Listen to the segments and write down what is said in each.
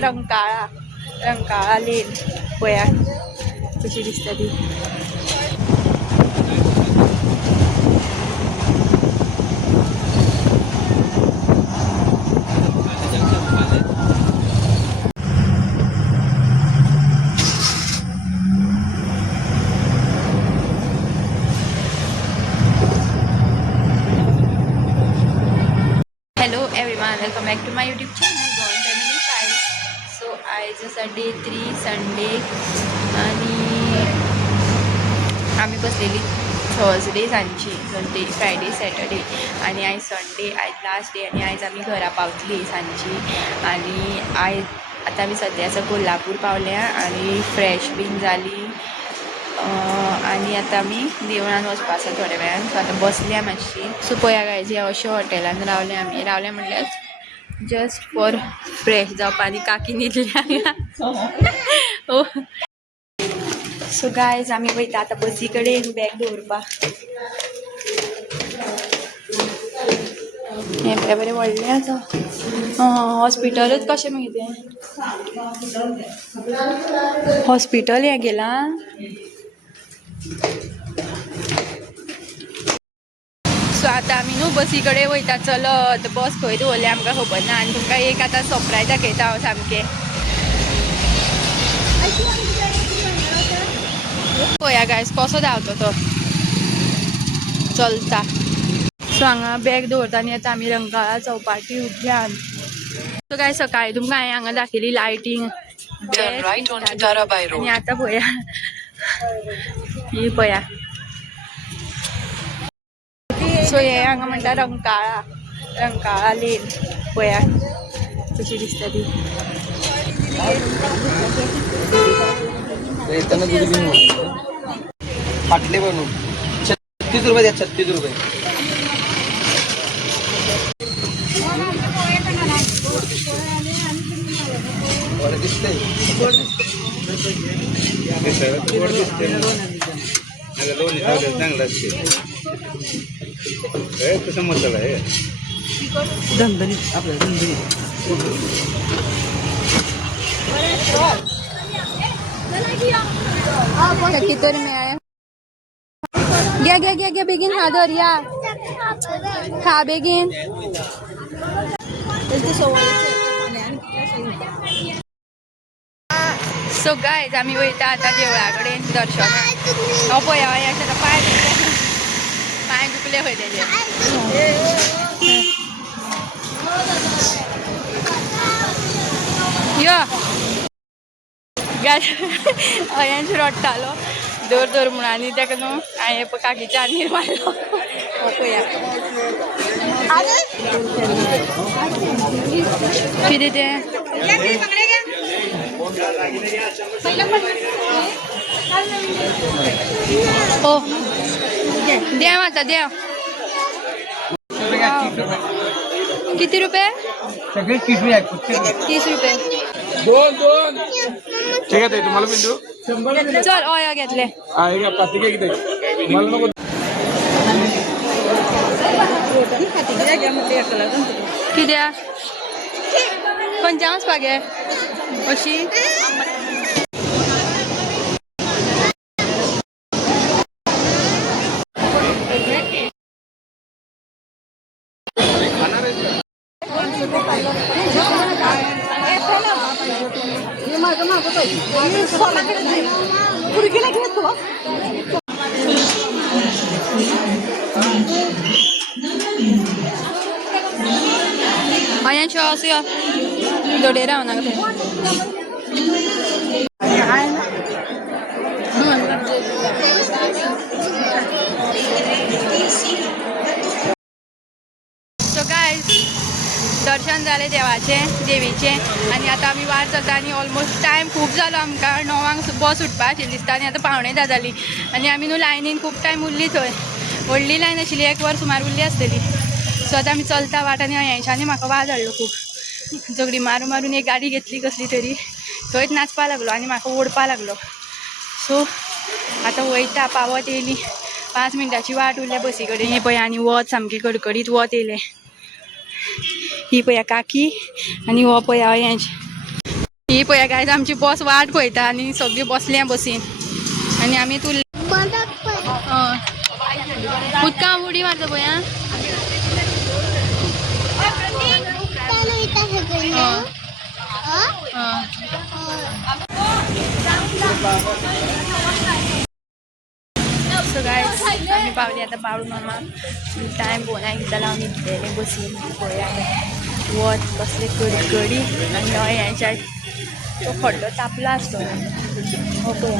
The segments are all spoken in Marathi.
म्हणटा रंकाळा लेन पळया कशी दिसता ती. Hello everyone, welcome back to my YouTube channel Gone Family 5. So आज असा डे 3 संडे आणि आम्ही बसलेली Thursday Sanchi Sunday Friday Saturday आणि आज संडे आज लास्ट डे आणि आज आम्ही घरा पावतली सांची आणि आज आता आम्ही सध्याचं कोल्हापूर पावल्या आणि फ्रेश बीन झाली आणि आता आम्ही देवळान वचपा आसा थोड्या वेळान. सो आता बसल्या मातशी. सो पळया गायज ह्या अशा हॉटेलान रावल्या आमी म्हटल्यार जस्ट फॉर फ्रेश जावपा आनी काकी न्हिदल्या. सो गायज आमी वयता आतां बसी कडेन बॅग दवरपा. हें बरें बरें व्हडलें आसा. हॉस्पिटलूच कशें मागीर तें हॉस्पिटल हें गेलां. सो आतां आमी न्हू बसी कडेन वयता चलत. बस खंय दवरल्या आमकां खबर ना आनी तुमकां एक आतां सरप्रायज दाखयता हांव सामकें. पळया गायज कसो धांवता तो चलता. सो हांगा बॅग दवरता आनी आतां आमी रंकाळा चौपाटी उद्यान. सो गायज सकाळीं तुमकां हांवें हांगा दाखयली लायटींग आनी आतां पळया ही पळया. सो हे हांगा म्हणटा रंकाळा लेन पळया कशी दिसता ती. फाटले बनवून 36 रुपये द्या. 36 रुपये दिसतंय. चांगला कसं मसाला आहे धनधनीत आपल्या धनधनीत. किती तरी मिळाले. घ्या बेगीन हा धर या खा बेगीन. सो गायज आम्ही वयता आता देवळा कडेन दर्शन. हो पळया पाय दुखले खंय तेजे. यो अयांश रडटालो दर म्हणून आनी ताका न्हू हांवें काकीच्या आनीर मारलो. पळया कितें तें ओ देव आता देव. किती रुपये? 30 रुपये. दोन ठीक आहे तुम्हाला पिंटू चल ओया घेतले. कित्या खंयच्या वचपाक गे अशी. अयांश असो दोडे राव ना सो गायज दर्शन जालें देवीचे आनी आतां आमी वाट चलता आनी ऑलमोस्ट टायम खूब जालो आमकां 9 बस सुटपा आशिल्ली दिसता आनी आतां 9:15 जाली आनी आमी न्हू लायनीन खूब टायम उरली थंय. व्हडली लायन आशिल्ली 1 वर सुमार उरली आसतली. सो आतां आमी चलता वाट आनी अयांशांनी म्हाका वाज हाडलो खूब. झगडी मारून एक गाडी घेतली कसली तरी थंयच नाचपा लागलो आनी म्हाका ओडपा लागलो. सो आतां वयता पावत येयली 5 मिनटाची वाट उरल्या बसी कडेन. ही पळय आनी वत सामकी कडकडीत वत येयलें. ही पळया काकी आनी हो पळया अयांश. ही पळया काय आमची बस वाट पळयता आनी सगळी बसल्या बसीन आनी आमी तू उदकां उडी मारता पळया सो गायज आमी पावली आतां बाळू मामा टायम पळोवना कितें आमी भितरले बसीन पळया वत कसले कडी आनी ह्याच्या तो खड्डो तापला आसतो हो पळया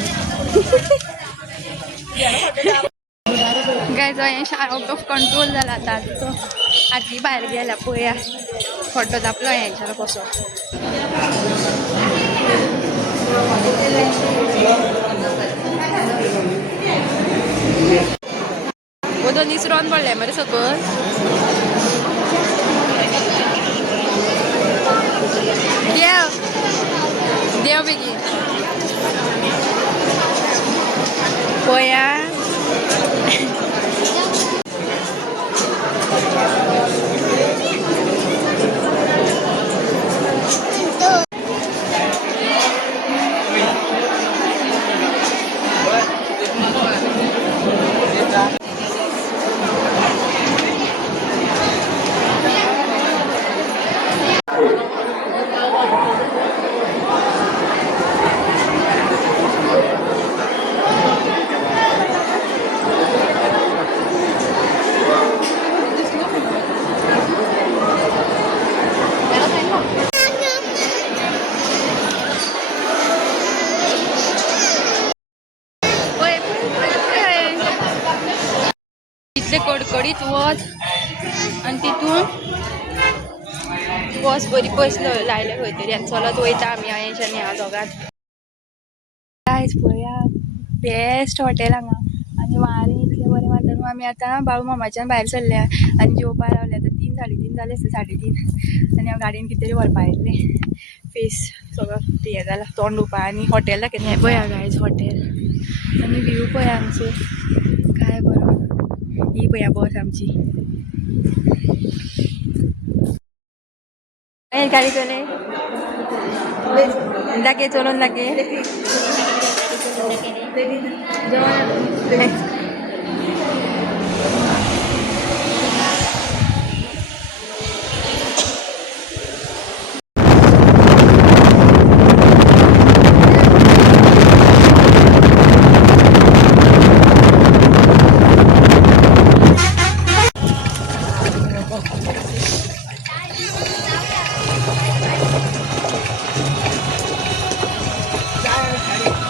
गायज आउट ऑफ कंट्रोल जाला आतां तो हाती भायर गेला पळया खड्डो तापलो ह्याच्याला कसो उदक निसरोन पडलें मरे सकयल देव बेगीन पळया इतले कडकडीत वच आनी तितून बस बरी पयस लायले खंय तरी आनी चलत वयता आमी हांयेच्यानी ह्या दोगांत गायज पळया बेस्ट हॉटेल हांगा आनी वारें इतलें बरें मारता न्हू आमी आतां बाळू मामाच्यान भायर सरल्या आनी जेवपा रावले आतां 3 3:30 जाले आसता 3:30 आनी हांव गाडयेन कितें तरी व्हरपा येयल्लें फेस सगळो हें जाला तोंड उपाय आनी हॉटेल दाखयलें हें पळया गायज हॉटेल आनी व्यू पळया आमचो काय बरो ही पळया बस आमची गाडी चले दाखे चलोन दाखे